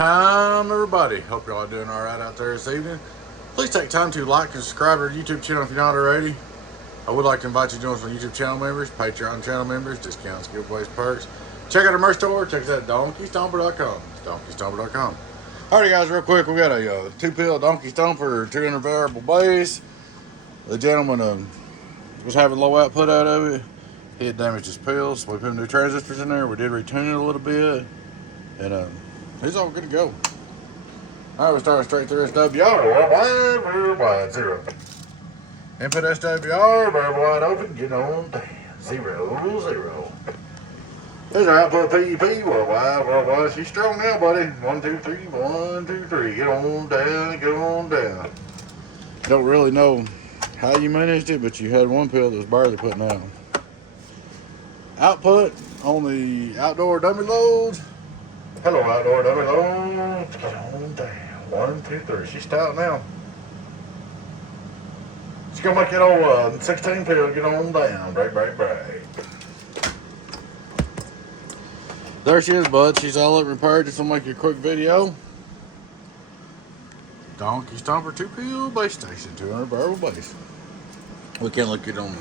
time, everybody. Hope y'all are doing all right out there this evening. Please take time to like and subscribe to our YouTube channel if you're not already. I would like to invite you to join us on YouTube channel members, Patreon channel members, discounts, giveaways, perks. Check out our merch store. Check us out at donkeystomper.com. donkeystomper.com. Alrighty, guys, real quick, we got a 2-pill donkey stomper, 200 variable base. The gentleman was having low output out of it. He had damaged his pills, so we put new transistors in there. We did retune it a little bit, and he's all good to go. All right, we're starting straight through SWR, wide 0. Input SWR, variable wide open, get on down, 0, 0. There's our output PEP, worldwide. She's strong now, buddy. 1, 2, 3, 1, 2, 3. Get on down, get on down. Don't really know how you managed it, but you had one pill that was barely putting out. Output on the outdoor dummy loads. Hello, outdoor dummy loads. Get on down. 1, 2, 3. She's stout now. She's gonna make it old 16 pill. Get on down. Break. There she is, bud. She's all up repaired. Just gonna make you a quick video. Donkey Stomper 2-pill base station, 200 variable base. We can't look it on the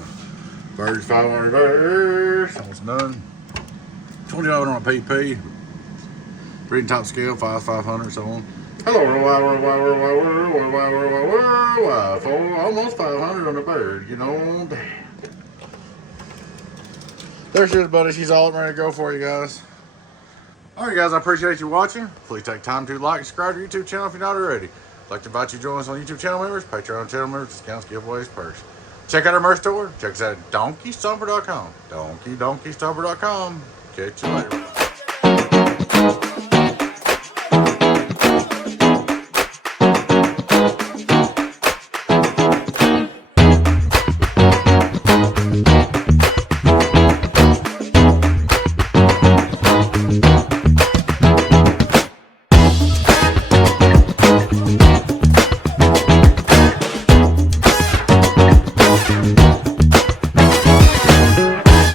Verge 500 verse. Almost done. 20 on a PP. Reading top scale, 500, so on. Hello, worldwide. Almost 500 on the bird. You know. There she is, buddy. She's all ready to go for you guys. Alright, guys, I appreciate you watching. Please take time to like and subscribe to our YouTube channel if you're not already. I'd like to invite you to join us on YouTube channel members, Patreon channel members, discounts, giveaways, perks. Check out our merch store. Check us out at donkeystomper.com. donkeystomper.com. Catch you later.